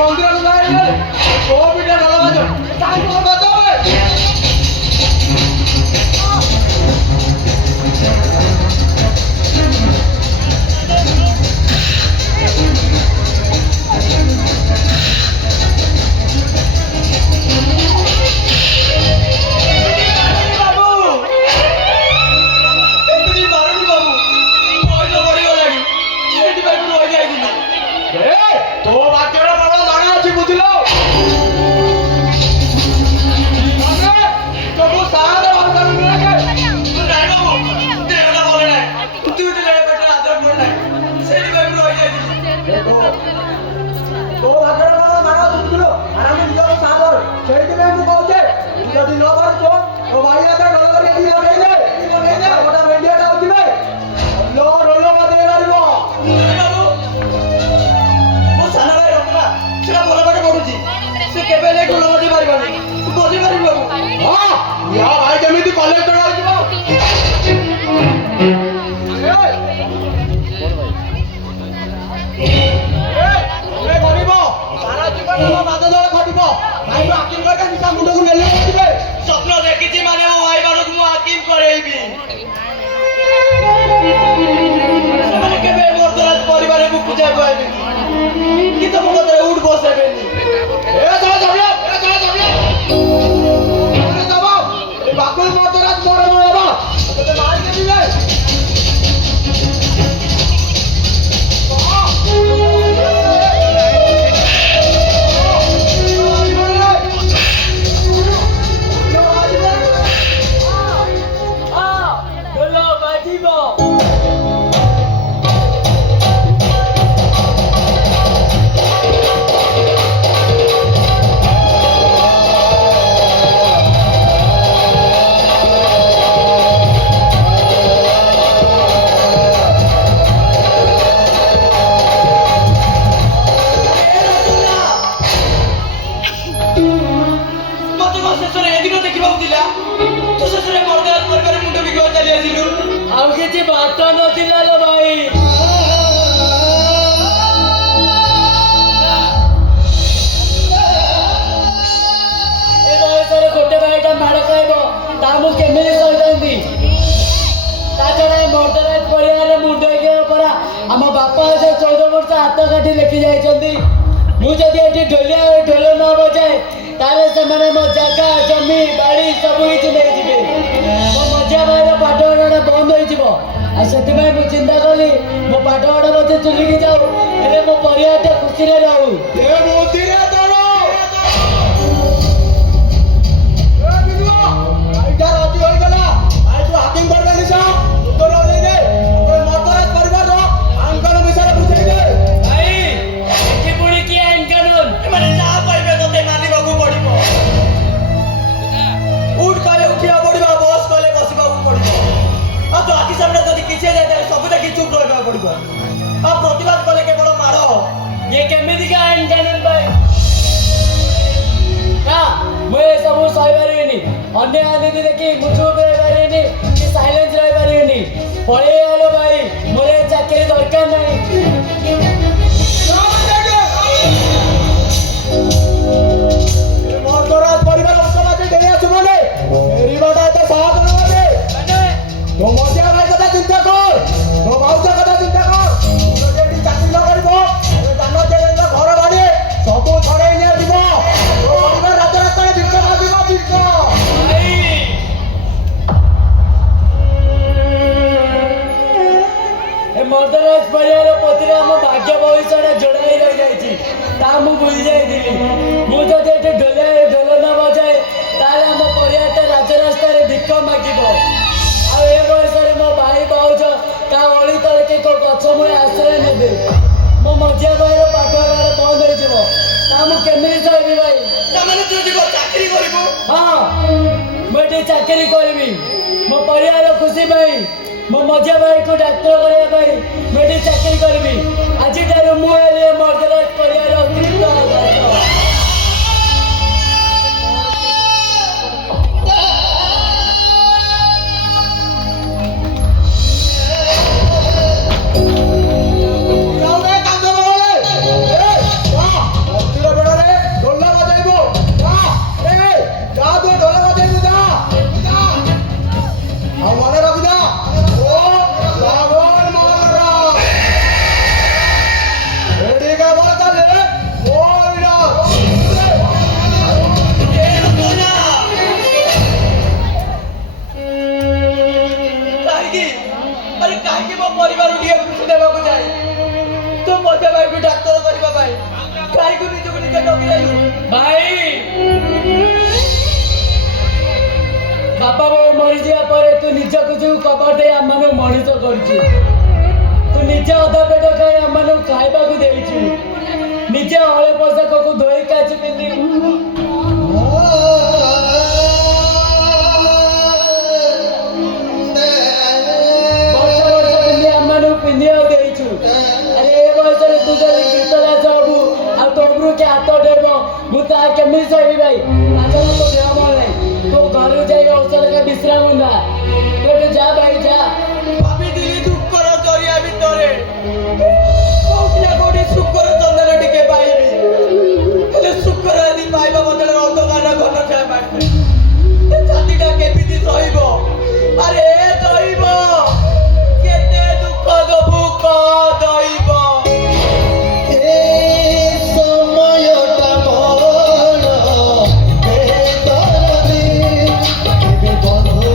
ମନ୍ଦିର ଯାଇ କୋ ପିଠା ଡାଲ ବାଜ କାହିଁ କଣ ବାଜ आम बापा से 14 वर्ष हाथ काटी लेके जाइछंदी मुझे ये ढोलिया ढोल न बजाए ताले से मैंने मो जगह जमी बाड़ी सब किछि नै जिबे मो मजा भाईर पाठपढ़ा बंद होई जिवो आ सेति में मु चिंता कली मो पाठपढ़ा मते चली के जाऊ एले मो परिवार ते खुशी रे रहू ए मोती रे तरो ए बिदुआ आइटा राती होई गला आई तू हाकिंग करबे निसा उत्तर दे दे ओए मर्दराज परिवार रो आंकन विषय बुझाई दे भाई एठी पुणी की आइन कानून माने जा कहबे तते मानि बाबू पड़िबो उठ काले उठिया पड़िबा बस काले बसिबा पड़िबो आ तो आखि सामने जदी किछे जाय ताले सब देखि चुप रहबा पड़िबो आ प्रतिवाद कले केवल मारो ये केमिति का आइन कानून भाई का मैं सब सही पारिनी अन्य आदि देखि मुझो करे पारिनी कि साइलेंस रह पारिनी पळे आलो भाई मोरे चाकरी दरकार नाही मर्दराज परिवार उसका डेरे आसुबले मेरी बाटा तो साथ नबे तो मजा भाई कथा चिंता कर तो भाउजा कथा चिंता कर तो जेटी चाकरी न करबो दानो जेले घर बाड़ी सब छड़ाई ने दिबो तो परिवार रात रात रे भिक्ष मागिबो भिक्ष भाई ए मर्दराज परिवार पतिरा हम भाग्य भविष्य जोड़ाई रह जाईची ता मु भूल जाई दिली मु तो जेटे ढोले ढोल न बजाए ताले हम परिवार राज रास्ता रे भिक्ष मागिबो आ ए बयस रे मो भाई भाउज का ओली तले के को गछ मुळे आश्रय नेबे मो मझिया भाईर पाठवार बंद होई जिवो ता मु केमिति जाइबी भाई ता माने तू जीव चाकरी करबो हां मैं चाकरी करबी मो परिवार खुशी भाई मो मझिया भाई को डाक्टर करे भाई मैं चाकरी करबी आज तार मु एले मर्दराज परिवार कृत जाऊ रे काम दे बोले ए वाह मर्दराज ଭାଇ ବାପା ବୋଉ ମରିଯିବା ପରେ ତୁ ନିଜକୁ ଯୋଉ କବର ଦେଇ ଆମମାନଙ୍କୁ ମଣିଷ କରିଛୁ, ତୁ ନିଜେ ଅଧା ପେଟ ଖାଇ ଆମମାନଙ୍କୁ ଖାଇବାକୁ ଦେଇଛୁ, ନିଜେ ହଳେ ପୋଷାକକୁ ଧୋଇ କାଚି ପିନ୍ଧି ପିନ୍ଧିବାକୁ ଦେଇଛୁ। ଆରେ ଏ ବୟସରେ ତୁ ଯଦି କୀର୍ତ୍ତନାଶ ହବୁ ଆଉ ତମରୁ କି ହାତ ଉଠେଇବ, ମୁଁ ତାହା କେମିତି ସହିବି ଭାଇ? ତାଛଡା ତୋ ଦେହ ଭଲ ନାହିଁ, ତୋ ଘରକୁ ଯାଇ ଔଷଧ ଖାଇ ବିଶ୍ରାମ ନା, ତୁ ଏଠୁ ଯା ଭାଇ ଯା। ଭାବିଥିଲି ଦୁଃଖର ଦରିଆ ଭିତରେ କୋଉଠି ନା କୋଉଠି ସୁଖର ଚନ୍ଦନ ଟିକେ ପାଇବି, ହେଲେ ସୁଖର ଯଦି ପାଇବା ବଦଳରେ ଅନ୍ଧକାର ଘନ ଛାୟା ପାଇବି, ଏ ଛାତିଟା କେମିତି ସହିବ? ଆରେ ଦଇବ କେତେ ଦୁଃଖ ଦବୁ କହ ଦଇବ। ଏ ସମୟଟା ବଡ଼ ବେଦରଦୀ, ଏବେ ବନ୍ଧୁ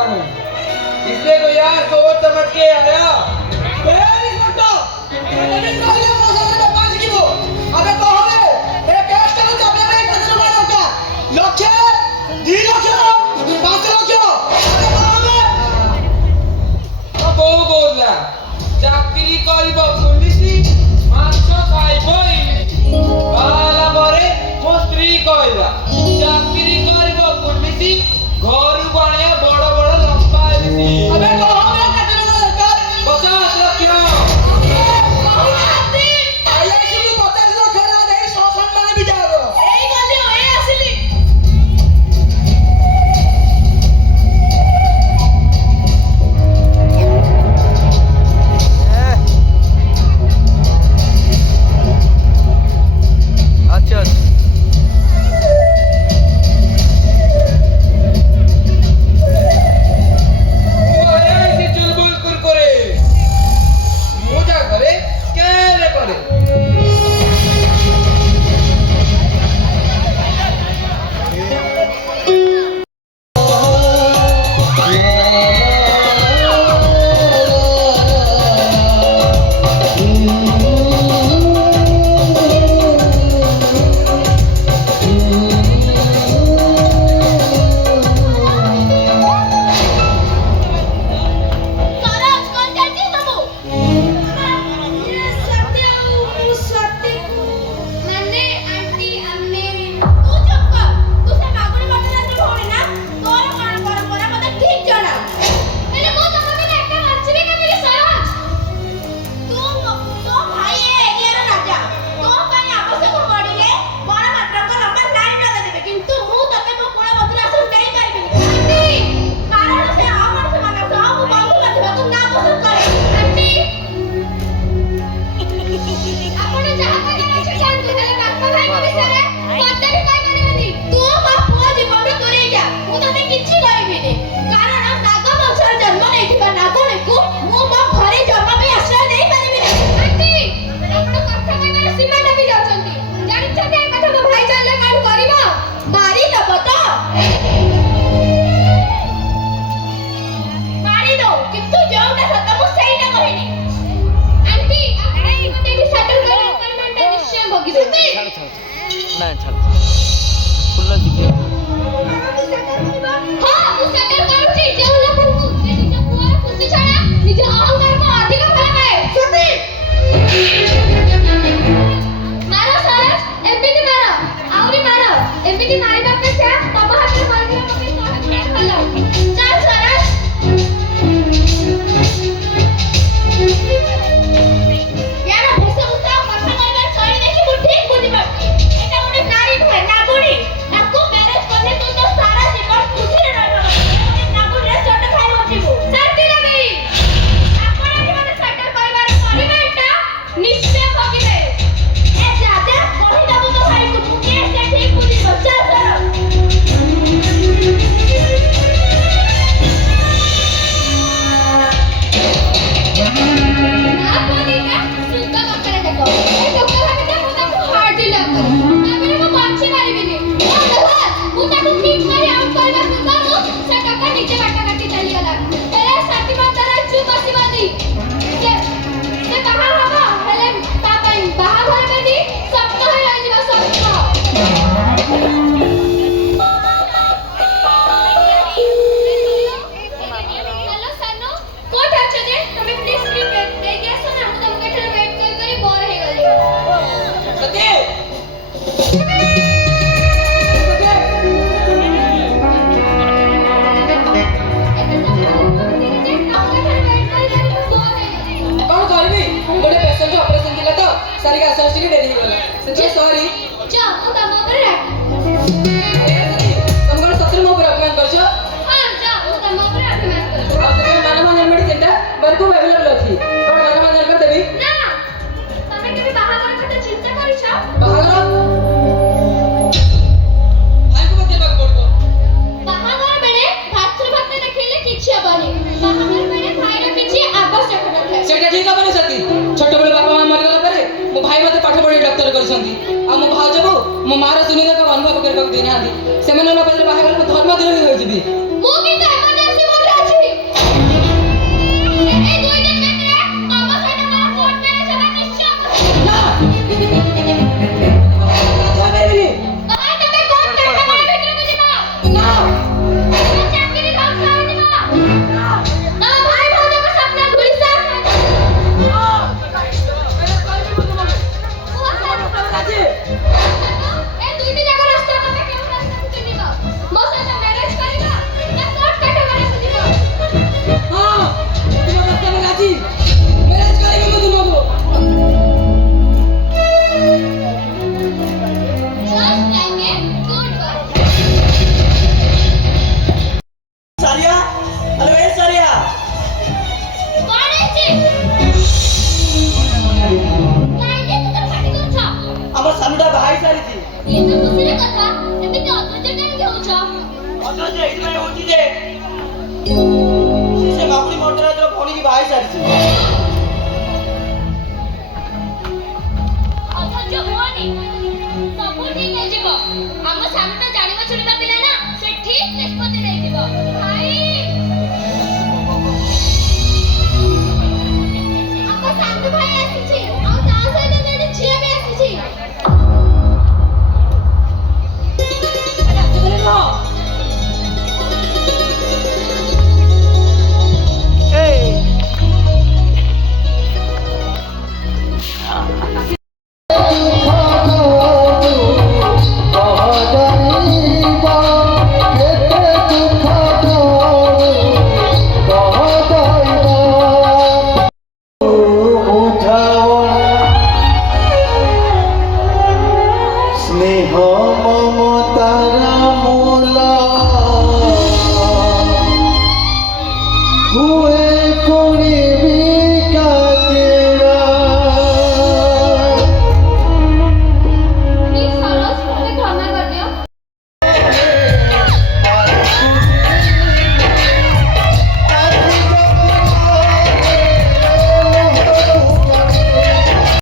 रहा हूँ, इसलिए तो यार सोच समझ के आया। বেরি মোটা এদিন কইলে প্রশাসনে 5 দিব আবে কহবে এ কেস চালু যাবে না কত টাকা দরকার লক্ষ 2 লক্ষ 5 লক্ষ আবে কহবে বউ বললা চাকরি করিব পুলিশি মাংস খাইব ইলিশি বালা পরে ମୋ ସ୍ତ୍ରୀ କହିଲା ଚାକିରି କରିବ ପୁଲିସି ଘରୁ ବଣିଆ ବଡ ବଡ ଲମ୍ବା ଇଲିଶି আবে কহবে কত টাকা দরকার 50 ଲକ୍ଷ আইয়া শুধু 50 লক্ষ টাকা দেই সম্মানে বিদায় করো এই গলি হয়ে আসিলি আচ্ছা ମୁଁ ଆୟା ଏଠି ଚୁଲବୁଲ କୁରକୁରେ ମୁଁ ଯା କରେ କେରେ କରେ সরোজ কোন যাচ্ছিস বাবু সত্যি সত্যি মানে আন্টি আমি তু চুপ কর তু সে মাগুরি মতন ভরে না তোর কোন পরম্পরা মতে ঠিক জনা এলে মো তোমাকে একটা মারছিবি কেমিলি সরোজ তো ভাই এ এরিয়ার রাজা তো পাই আবশ্যক পড়িলে বড় মাত্রাঙ্ক লম্বা লাইন লগাই দেবে কিন্তু মু তোকে মো কোণ মধ্যে আসুন দেই পারিবিনি আন্টি কারণ সে আমার সে মানে সব বন্ধু বান্ধবକୁ না পছন্দ করে আন্টি ଆପଣ ଯାହା କହିବାର ଅଛି ଜାଣନ୍ତୁ ହେଲେ ବାପା ଭାଇଙ୍କ ବିଷୟରେ ପଦେ ବି କହିପାରିବେନି ତୁ ମୋ ପୁଅ ଜୀବନରୁ ଦୂରେଇ ଯା ମୁଁ ତତେ କିଛି କହିବିନି କାରଣ ନାଗ ବଂଶର ଜନ୍ମ ନେଇଥିବା ନାଗଣୀକୁ ମୁଁ ମୋ ଘରେ ଜନ୍ମ ପାଇଁ ଆଶ୍ରୟ ଦେଇପାରିବିନି ଆଣ୍ଟି ଆପଣ କଥା କହିବାର ସୀମା ଟପି ଯାଉଛନ୍ତି ଜାଣିଛନ୍ତି ଏ କଥା ମୋ ଭାଇ ଜାଣିଲେ କଣ କରିବ ମାରିଦେବ ତ ମାରି ଦଉ କିନ୍ତୁ ଯୋଉଟା ସତ ମୁଁ ସେଇଟା କହିନି ଆଣ୍ଟି ଆପଣ ମତେ ଏଠି ସେଟଲ୍ କରିବା ପରିମାଣଟା ନିଶ୍ଚୟ ଭୋଗିବେ ନା ଛାଡ଼ ଫୁଲ ଯିବେ ହଁ ମୁଁ ସେଟଲ୍ କରୁଛି ଯେଉଁ ଲୋକଙ୍କୁ ଯେ ନିଜ ପୁଅର ଖୁସି ଛଡା ନିଜ ଅହଙ୍କାରକୁ ଅଧିକ ଭଲ ପାଏ ସତୀ ମାର ସରୋଜ ଏମିତି ମାର ଆହୁରି ମାର ଏମିତି ମାରିବା ଅପେକ୍ଷା ତମ ହାତରେ ମାରିବା ପକେଇ ତୋ ହାତରେ ଭଲ ଚାଲ ସରୋଜ ଜ୍ଞାନ ଭେଷଭୂଷ କଥା କହିବାର ଶୈଳୀ ଦେଖି ମୁଁ ଠିକ ବୁଝିପାରୁଛି ଏଟା ଗୋଟେ ନାରୀ ନୁହେଁ ନାଗୁଣୀ ତାକୁ ମ୍ୟାରେଜ କଲେ ତୁ ତୋ ସାରା ଜୀବନ ଖୁସିରେ ରହିବ ଗୋଟେ ନାଗୁଣୀର ଚୋଟ ଖାଇ ବଞ୍ଚିବୁ ଶାନ୍ତି ଦେବି ଆପଣ ଆଜି ମତେ ସେଟଲ୍ କରିବାର ପରିମାଣଟା ନିଶ୍ଚୟ ଭୋଗିବେ ଏ ଦାଦା କହିଦବୁ ତ ଭାଇକୁ ମୁଁ କେସଟା ଠିକ ବୁଝିବ ଚାଲ ଚାଲ ଆପଣଟା ଶୁଦ୍ଧ କଥାରେ ଦେଖ ଏ ଟୋକା ଭାବିଟା ମୁଁ ତାକୁ ହାର୍ଡଲି ଲଭ୍ କରେ ତାପରେ ମୁଁ ବଞ୍ଚି ପାରିବିନି ମୁଁ ତାକୁ କିକ୍ ମାରି ଆଉଟ୍ କରିବା ପୂର୍ବରୁ ସେ ଟୋକା ନିଜେ ବାଟ କାଟି ଚାଲିଗଲା ହେଲେ ସାଥୀ ମାତାର ଚୁପ ବସିବାଦି ସେ ବାହା ହବ ହେଲେ ତା ପାଇଁ ବାହାଘର ବେଦି ସ୍ୱପ୍ନ ହୋଇ ରହିଯିବ ସ୍ୱପ୍ନ हेलो सानो कोठ अछ जे तमे प्लीज स्लीप देई आसो ना हम तुमके एठारे वेट कर बोर हे गली ସତେ କଣ କରିବି ଗୋଟେ ପେସେଣ୍ଟ ଅପରେସନ ଥିଲା ତ ସାରିକି ଆସୁ ଆସୁ ଟିକେ ଡେରି ହେଇଗଲା ସେଥିପାଇଁ ସରି जा ମୁଁ ତମ ଉପରେ ରାଗ ତମେ କଣ ସତରେ ମୋ ଉପରେ ଅପମାନ କରିଛ ହଁ जा ମୁଁ ତମ ଉପରେ ଅଭିମାନ କରୁଛି ଆଉ ସେଥିପାଇଁ ମାନଭଞ୍ଜନ ମେଡିସିନଟା ବରକୁ ଆଭେଲେବଲ ଅଛି କଣ ମାନଭଞ୍ଜନ କରିଦେବି ନା ତମେ କେବେ ବାହାଘର କଥା ଚିନ୍ତା କରିଛ ବାହାଘର ଭାଇକୁ ବତେଇବାକୁ ପଡିବ ବାହାଘର ବେଳେ ଭାତୃଭକ୍ତ ଦେଖେଇଲେ କିଛି ହବନି ବାହାଘର ବେଳେ ଭାଇର କିଛି ଆବଶ୍ୟକ ନଥାଏ ସେଇଟା ଠିକ ହବନି ସତୀ ଛୋଟବେଳେ ବାପା ମା ମରିଗଲା ପରେ ମୋ ଭାଇ ମତେ ପାଠ ପଢେଇ ଡକ୍ଟର କରିଛନ୍ତି ଆଉ ମୋ ଭାଉଜକୁ ମୋ ମାର ସୁନିଦାକୁ ଅନୁଭବ କରିବାକୁ ଦେଇନାହାନ୍ତି ସେମାନେ ନ କହିଲେ ବାହାଘର ଧର୍ମ ଦ୍ରୋହୀ ହୋଇଯିବି